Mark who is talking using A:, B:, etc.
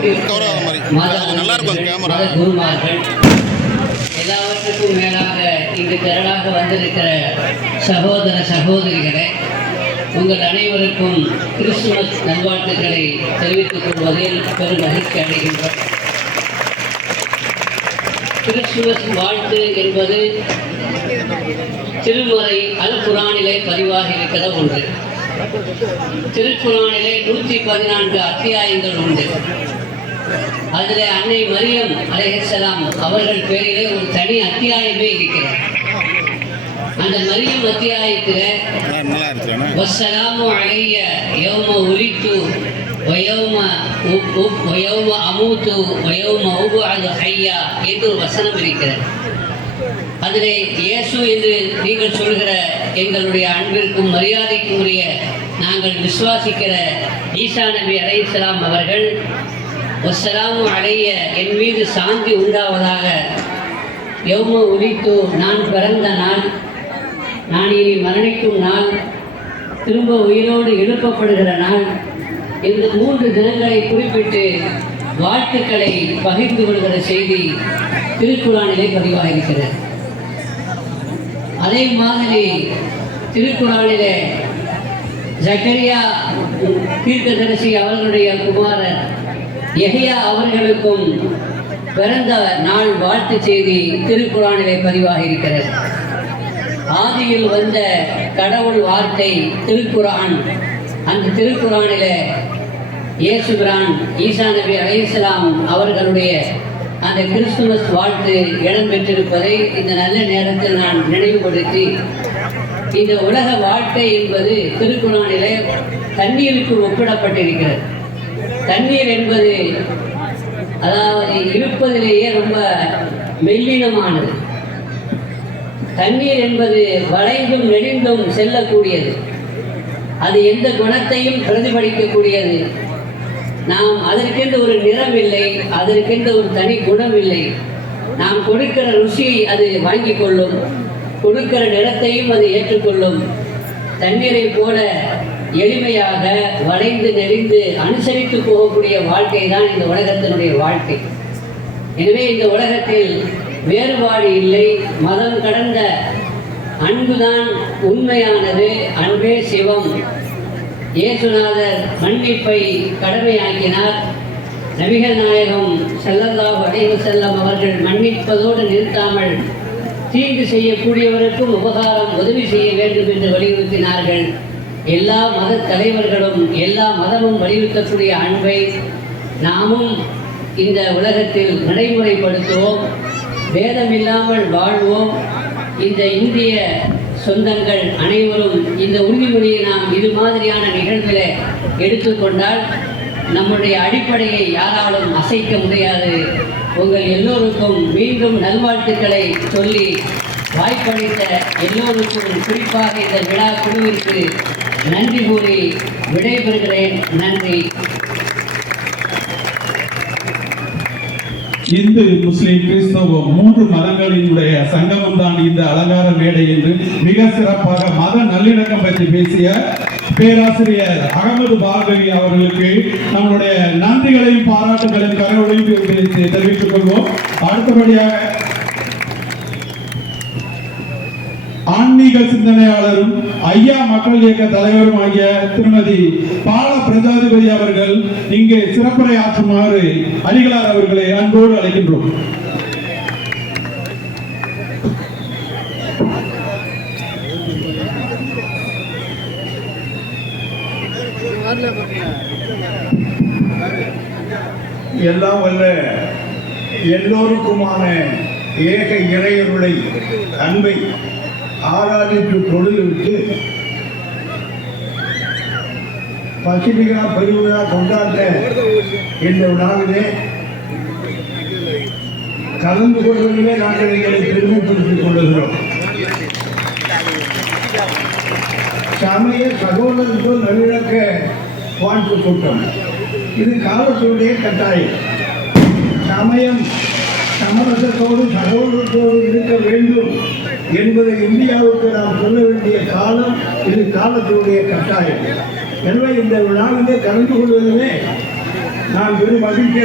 A: கவராத மாதிரி. அது நல்லா இருக்கும் கேமரா
B: எல்லாவற்றுக்கும் மேலாக இங்கு திரளாக வந்திருக்கிற சகோதர சகோதரிகளே உங்கள் அனைவருக்கும் கிறிஸ்துமஸ் நல்வாழ்த்துக்களை தெரிவித்துக் கொள்வதில் பெரும் மகிழ்ச்சி அடைகின்றோம். கிறிஸ்துமஸ் வாழ்த்து என்பது திருமறை அல் குரானிலே பதிவாகி இருக்கிற ஒன்று. திருக்குறானிலே நூற்றி பதினான்கு அத்தியாயங்கள் உண்டு. அதில் அன்னை மரியம் அலைஹிஸ்ஸலாம் அவர்கள் பேரிலே ஒரு தனி அத்தியாயமே இருக்கிறது. அந்த மரியம் அத்தியாயத்தில்
A: நல்லா நல்லா இருக்குண்ணா
B: அலைய யௌம உரித்து வயோம வயோம உப் வயௌம அமூத்து வயௌம உபுஅது ஹையா என்று ஒரு வசனம் இருக்கிறது. அதிலே இயேசு என்று நீங்கள் சொல்கிற எங்களுடைய அன்பிற்கும் மரியாதைக்கும் உரிய நாங்கள் விசுவாசிக்கிற ஈசா நபி அலை அவர்கள் வசலாமு அலைய என் மீது சாந்தி உண்டாவதாக. யௌம உதித்தோ நான் பிறந்த நாள். நான் இனி மரணிக்கும் நாள். திரும்ப உயிரோடு எழுப்பப்படுகிற நாள். இந்த மூன்று தினங்களை குறிப்பிட்டு வாழ்த்துக்களை பகிர்ந்து கொள்கிற செய்தி திருக்குறானிலே பதிவாகியிருக்கிறது அதே மாதிரி திருக்குறானிலே ஜக்கரியா தீர்க்கதரிசி அவர்களுடைய குமாரர் எஹியா அவர்களுக்கும் பிறந்த நாள் வாழ்த்து செய்தி திருக்குறானிலே பதிவாகியிருக்கிறது ஆதியில் வந்த கடவுள் வார்த்தை திருக்குறான். அந்த திருக்குறானில இயேசுபிரான் ஈசா நபி அலைஹிஸ்ஸலாம் அவர்களுடைய அந்த கிறிஸ்துமஸ் வாழ்த்து இடம்பெற்றிருப்பதை இந்த நல்ல நேரத்தில் நான் நினைவுபடுத்தி இந்த உலக வாழ்க்கை என்பது திருக்குறானிலே தண்ணீருக்கு ஒப்பிடப்பட்டிருக்கிறது. தண்ணீர் என்பது அதாவது இருப்பதிலேயே ரொம்ப மெல்லினமானது. தண்ணீர் என்பது வளைந்தும் நெடிந்தும் செல்லக்கூடியது. அது எந்த குணத்தையும் பிரதிபலிக்கக்கூடியது. நாம் அதற்கென்று ஒரு நிறம் இல்லை அதற்கென்று ஒரு தனி குணம் இல்லை. நாம் கொடுக்கிற ருசியை அது வாங்கிக் கொள்ளும் கொடுக்கிற நிறத்தையும் அது ஏற்றுக்கொள்ளும். தண்ணீரை போல எளிமையாக வளைந்து நெறிந்து அனுசரித்து போகக்கூடிய வாழ்க்கை தான் இந்த உலகத்தினுடைய வாழ்க்கை. எனவே இந்த உலகத்தில் வேறுபாடு இல்லை. மதம் கடந்த அன்புதான் உண்மையானது. அன்பே சிவம். இயேசுநாதர் மன்னிப்பை கடமையாக்கினார். நபிகள் நாயகம் ஸல்லல்லாஹு அலைஹி செல்லம் அவர்கள் மன்னிப்பதோடு நிறுத்தாமல் தீங்கு செய்யக்கூடியவருக்கும் உபகாரம் உதவி செய்ய வேண்டும் என்று வலியுறுத்தினார்கள். எல்லா மத தலைவர்களும் எல்லா மதமும் வலியுறுத்தக்கூடிய அன்பை நாமும் இந்த உலகத்தில் நடைமுறைப்படுத்துவோம். வேதம் இல்லாமல் வாழ்வோம். இந்த இந்திய சொந்தங்கள் அனைவரும் இந்த உறுதிமொழியை நாம் இது மாதிரியான நிகழ்வில் எடுத்துக்கொண்டால் நம்முடைய அடிப்படையை யாராலும் அசைக்க முடியாது. உங்கள் எல்லோருக்கும் மீண்டும் நல்வாழ்த்துக்களை சொல்லி வாய்ப்பளித்த எல்லோருக்கும் குறிப்பாக இந்த விழா குழுவிற்கு நன்றி கூறி விடைபெறுகிறேன். நன்றி.
C: இந்து முஸ்லிம் கிறிஸ்தவ மூன்று மதங்களினுடைய சங்கமம் தான் இந்த அலங்கார மேடை என்று மிக சிறப்பாக மத நல்லிணக்கம் பற்றி பேசிய பேராசிரியர் அகமது பார்கவி அவர்களுக்கு நம்மளுடைய நன்றிகளையும் பாராட்டுகளையும் கரவழையும் தெரிவித்துக் கொள்வோம். அடுத்தபடியாக ஆன்மீக சிந்தனையாளரும் ஐயா மக்கள் இயக்க தலைவரும் ஆகிய திருமதி பால பிரஜாதிபதி அவர்கள் இங்கே சிறப்புரை ஆற்றுமாறு அடிகளார் அவர்களை அன்போடு அழைக்கின்றோம்.
D: எல்லாம் வல்ல எல்லோருக்குமான ஏக இறையருளை அன்பை ஆறாடிற்று பொருள் விட்டு பசிபிகா பெருவிழா கொண்டாட்ட என்ற நாளிலே கலந்து கொள்வதிலே நாங்கள் எங்களை பெருமைப்படுத்திக் கொள்ளுகிறோம். சமய சகோதரத்துவம் நல்லிழக்க வாழ்த்து கூட்டம். இது காலத்துடைய கட்டாயம். சமயம் சமரசத்தோடு சகோதரத்தோடு இருக்க வேண்டும். என்பதை இந்தியாவுக்கு நாம் சொல்ல வேண்டிய காலம் இது காலத்துடைய கட்டாயம். எனவே இந்த விழாவிலே கலந்து கொள்வதிலே நான் பெரும் மகிழ்ச்சி